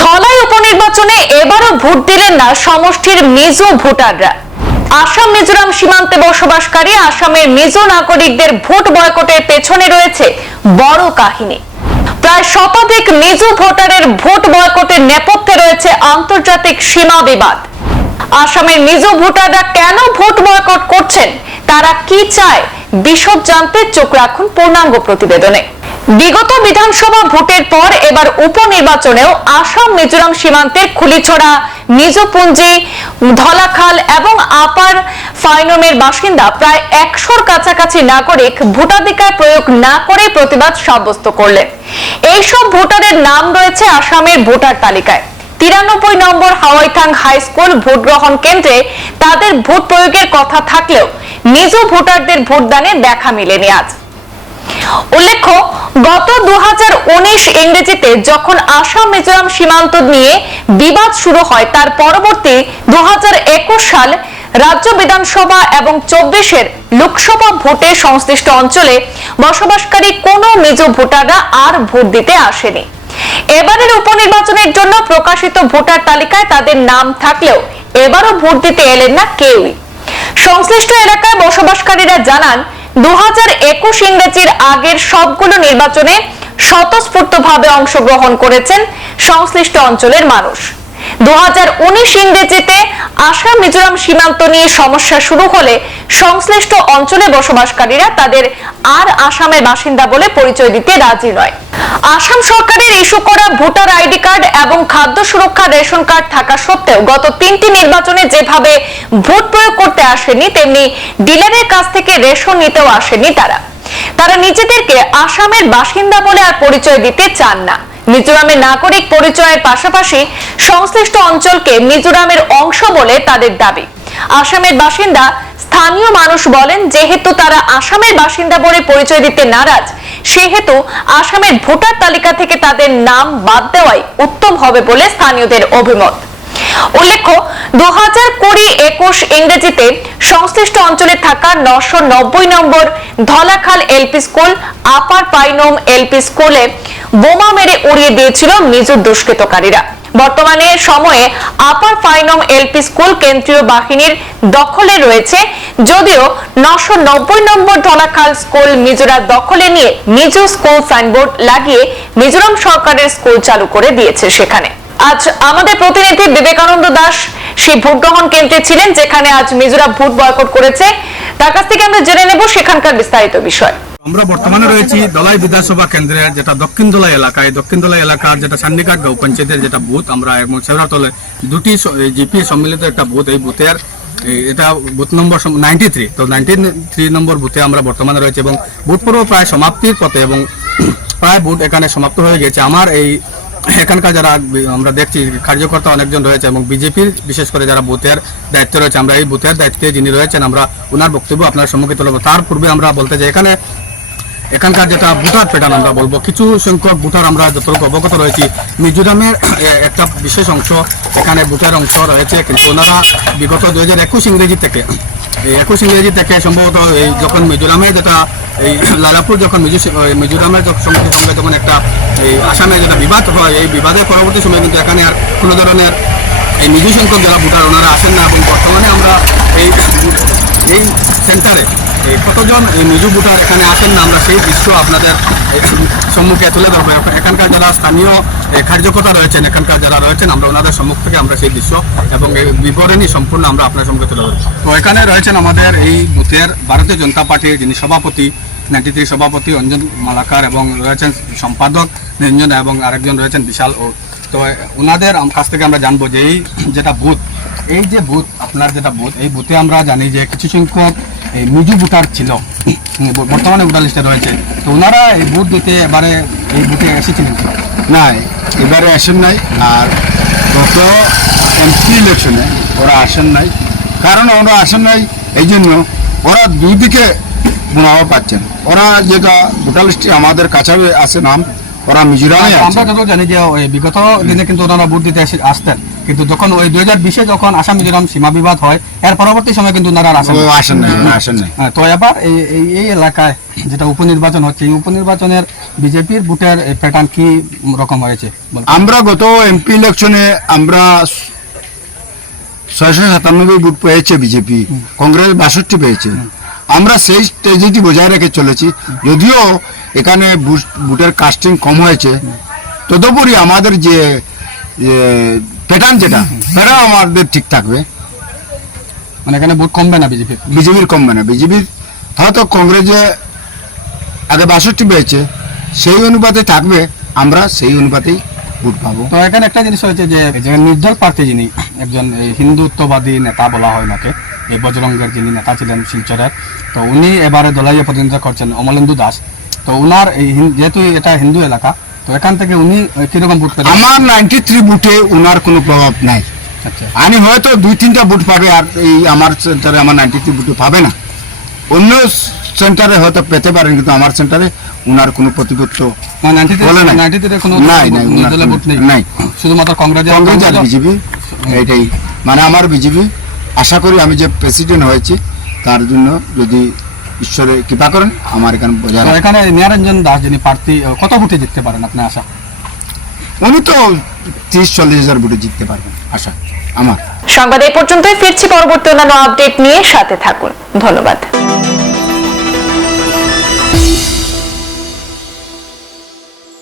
ধলাই উপনির্বাচনে এবারও ভোট দিলেন না সমষ্টির মেজো ভোটাররা। আসাম, মিজোরাম সীমান্তে বসবাসকারী আসামের মেজো নাগরিকদের ভোট বয়কটের পেছনে রয়েছে বড় কাহিনী। প্রায় শতাধিক মেজো ভোটারের ভোট বয়কটের নেপথ্যে রয়েছে আন্তর্জাতিক সীমা বিবাদ। আসামের মিজো ভোটাররা কেন ভোট বয়কট করছেন? তারা কি চায়? বিশদ জানতে চোখ রাখুন পূর্ণাঙ্গ প্রতিবেদনে। বিগত বিধানসভা ভোটের পর এবার উপনির্বাচনেও আসাম, মিজোরাম সীমান্তের খুলিছড়া নিজপুঞ্জি ধলাখাল এবং আপার ফাইনমের বাসিন্দা প্রায় একশোর কাছাকাছি নাগরিক ভোটাধিকার প্রয়োগ না করে প্রতিবাদ সাব্যস্ত করলেন। এইসব ভোটারের নাম রয়েছে আসামের ভোটার তালিকায়। তিরানব্বই নম্বর হাওয়াইথাং হাই স্কুল ভোট গ্রহণ কেন্দ্রে তাদের ভোট প্রয়োগের কথা থাকলেও নিজ ভোটারদের ভোটদানে দেখা মেলেনি আজ। উল্লেখ্য, গত দু ইংরেজিতে যখন আসাম, মিজোরাম সীমান্ত নিয়ে বিবাদ শুরু হয়, তার পরবর্তী দু সাল রাজ্য বিধানসভা এবং চব্বিশের লোকসভা ভোটে সংশ্লিষ্ট অঞ্চলে বসবাসকারী কোনো মেজো ভোটাররা আর ভোট দিতে আসেনি। এবারের উপনির্বাচনের জন্য প্রকাশিত ভোটার তালিকায় তাদের নাম থাকলেও এবারও ভোট দিতে এলেন না কেউই। সংশ্লিষ্ট এলাকায় বসবাসকারীরা জানান দু একুশ ইংরেজির আগের সবগুলো নির্বাচনে স্বতঃস্ফূর্তভাবে অংশগ্রহণ করেছেন সংশ্লিষ্ট অঞ্চলের মানুষ। দু ইংরেজিতে আসাম, মিজোরাম সীমান্ত নিয়ে সমস্যা শুরু হলে সংশ্লিষ্ট অঞ্চলে বসবাসকারীরা তাদের আর আসামের বাসিন্দা বলে পরিচয় দিতে রাজি নয়। আসাম সরকারের ইস্যু করা ভোটার আইডি কার্ড এবং খাদ্য সুরক্ষা রেশন কার্ড থাকা সত্ত্বেও গত তিনটি নির্বাচনে যেভাবে ভোট প্রয়োগ করতে আসেনি, তেমনি ডিলারের কাছ থেকে রেশন নিতেও আসেনি তারা। তারা নিজেদেরকে আসামের বাসিন্দা বলে আর পরিচয় দিতে চান না। মিজোরামের নাগরিক পরিচয়ের পাশাপাশি সংশ্লিষ্ট অঞ্চলকে মিজোরামের অংশ বলে তাদের দাবি। আসামের বাসিন্দা স্থানীয় মানুষ বলেন, যেহেতু তারা আসামের বাসিন্দা বলে পরিচয় দিতে নারাজ, সেহেতু আসামের ভোটার তালিকা থেকে তাদের নাম বাদ দেওয়াই উত্তম হবে বলে স্থানীয়দের অভিমত। উল্লেখ্য দু হাজার কুড়ি একুশ ইংরেজিতে সংশ্লিষ্ট অঞ্চলে থাকা নশো নব্বই নম্বর Dhalakhal LP school, upper Painam LP স্কুলে বোমা মেরে উড়িয়ে দিয়েছিল মিজুর দুষ্কৃতকারীরা। বর্তমানে সময়ে আপার ফাইনম এলপি স্কুল কেন্দ্রীয় বাহিনীর দখলে রয়েছে, যদিও নশো নব্বই নম্বর ধলাখাল স্কুল মিজোরা দখলে নিয়ে মিজো স্কুল সাইনবোর্ড লাগিয়ে মিজোরাম সরকারের স্কুল চালু করে দিয়েছে সেখানে। আজ আমাদের প্রতিনিধি বিবেকানন্দ দাস, সেই ভোট গ্রহণ কেন্দ্রে ছিলেন, যেখানে আজ মিজোরাম ভোট বয়কট করেছে। তার কাছ থেকে আমরা জেনে নেব সেখানকার বিস্তারিত বিষয়। আমরা বর্তমানে রয়েছি দলাই বিধানসভা কেন্দ্রের যেটা দক্ষিণ দলাই এলাকায়। দক্ষিণ দলাই এলাকার যেটা সান্নিকাট গাঁও পঞ্চায়েতের যেটা বুথ, আমরা এবং সেবরাতলে দুটি জিপি সম্মিলিত একটা বুথ, এই বুথের এটা বুথ নম্বর নাইনটি থ্রি তো নাইনটি থ্রি নম্বর বুথে আমরা বর্তমানে রয়েছে এবং বুথ পর্ব প্রায় সমাপ্তির পথে এবং প্রায় বুথ এখানে সমাপ্ত হয়ে গেছে। আমার এই এখানকার যারা, আমরা দেখছি কার্যকর্তা অনেকজন রয়েছে এবং বিজেপির বিশেষ করে যারা বুথের দায়িত্বে রয়েছে, আমরা এই বুথের দায়িত্বে যিনি রয়েছেন, আমরা ওনার বক্তব্য আপনার সম্মুখে তুলব। তার পূর্বে আমরা বলতে চাই, এখানে এখানকার যেটা ভোটার প্যাটার্ন আমরা বলব, কিছু সংখ্যক ভোটার আমরা যতটুকু অবগত রয়েছি মিজোরামের একটা বিশেষ অংশ, এখানে ভোটার অংশ রয়েছে, কিন্তু ওনারা বিগত দু হাজার একুশ ইংরেজি থেকে, এই একুশ ইংরেজি থেকে সম্ভবত এই যখন মিজোরামে যেটা, এই লালাপুর যখন মিজো- মিজোরামের সঙ্গে যখন একটা এই আসামে যেটা বিবাদ হয়, এই বিবাদের পরবর্তী সময় কিন্তু এখানে আর কোনো ধরনের এই নিজ সংখ্যক যারা ভোটার, ওনারা আসেন না এবং বর্তমানে আমরা এই এই সেন্টারে এই কতজন এই নিজ ভোটার এখানে আসেন না, আমরা সেই দৃশ্য আপনাদের সম্মুখে তুলে ধরবো। এখানকার যারা স্থানীয় কার্যকর্তা রয়েছেন, এখানকার যারা রয়েছেন, আমরা ওনাদের সম্মুখ থেকে আমরা সেই দৃশ্য এবং এই বিবরণী সম্পূর্ণ আমরা আপনার সম্মুখে তুলে ধরবো। তো এখানে রয়েছেন আমাদের এই বুথের ভারতীয় জনতা পার্টির যিনি সভাপতি, নাইনটি সভাপতি অঞ্জন মালাকার এবং রয়েছেন সম্পাদক নিরঞ্জন এবং আরেকজন রয়েছেন বিশাল ও তো ওনাদের কাছ থেকে আমরা জানব যে এই যেটা বুথ, এই যে বুথ, আপনার যেটা বুথ, এই বুথে আমরা জানি যে কিছু সংখ্যক এই মিজু ভোটার ছিল বর্তমানে ভোটার লিস্টে রয়েছে। তো ওনারা এই বুথ দিতে এবারে এই বুথে এসেছিলেন? না এবারে আসেন নাই, আর গত এমপি ইলেকশনে ওরা আসেন নাই। কারণ ওরা আসেন নাই, এই জন্য ওরা দুই দিকে মুনাফা পাচ্ছেন। ওরা যেটা ভোটার লিস্টে আমাদের কাছে আছে নাম ওরা মিজোরামে আমরা যত জানি যে বিগত দিনে কিন্তু ওনারা ভোট দিতে আসতেন। কিন্তু যখন ওই দুই হাজার বিশে যখন আসাম মিজোরাম সীমা বিবাদ হয় এর পরবর্তী সময় কিন্তু ওনারা আসেন আসেন আসেন হ্যাঁ, তো এবার এই- এই এলাকায় যেটা উপনির্বাচন হচ্ছে এই উপনির্বাচনের বিজেপির ভোটের প্যাটার্ন কি রকম হয়েছে? আমরা গত এমপি ইলেকশনে আমরা ছয়শো সাতানব্বই ভোট পেয়েছে বিজেপি কংগ্রেস বাষট্টি পেয়েছে। আমরা সেই স্ট্র্যাটেজি বজায় রেখে চলেছি। যদিও এখানে ভোটের কাস্টিং কম হয়েছে। তদুপরি আমাদের যে প্যাটার্ন যেটা সেটাও আমাদের ঠিক থাকবে। মানে এখানে ভোট কমবে না বিজেপি বিজেপির কমবে না। বিজেপির হয়তো কংগ্রেসে আগে বাষট্টি পেয়েছে সেই অনুপাতে থাকবে আমরা সেই অনুপাতেই ভোট পাবো। তো এখানে একটা জিনিস হয়েছে যে নির্দল প্রার্থী যিনি একজন হিন্দুত্ববাদী নেতা বলা হয় ওনাকে এই বজরঙ্গের যিনি নেতা ছিলেন শিলচরের তো উনি এবারে দলাইয়ে প্রতিনিধিত্ব করছেন অমলেন্দু দাস। তো ওনার যেহেতু এটা হিন্দু এলাকা তো এখান থেকে উনি কীরকম ভোট পেলেন? আমার নাইনটি থ্রি বুথে ওনার কোনো প্রভাব নাই। আচ্ছা। আমি হয়তো দুই তিনটা বুথ পাবে আর এই আমার সেন্টারে আমার নাইনটি থ্রি বুথে পাবে না। অন্য সেন্টারে হয়তো পেতে পারেন কিন্তু আমার সেন্টারে ওনার কোনো প্রতিপত্ত বলে নাই। নাই, নাই, নেই। নাই। শুধুমাত্র কংগ্রেস আর কংগ্রেস আর কংগ্রেস- বিজেপি এইটাই। মানে আমার বিজেপি আশা করি আমি যে প্রেসিডেন্ট হয়েছি তার জন্য যদি ঈশ্বরে কৃপা করেন আমার এখানে এখানে নিরঞ্জন দাস যিনি প্রার্থী কত ভোটে জিততে পারেন আপনি আশা? উনি তো তিরিশ চল্লিশ হাজার ভোটে জিততে পারবেন আশা আমার। সংবাদ এই পর্যন্তই ফিরছি পরবর্তী অন্যান্য আপডেট নিয়ে সাথে থাকুন। ধন্যবাদ।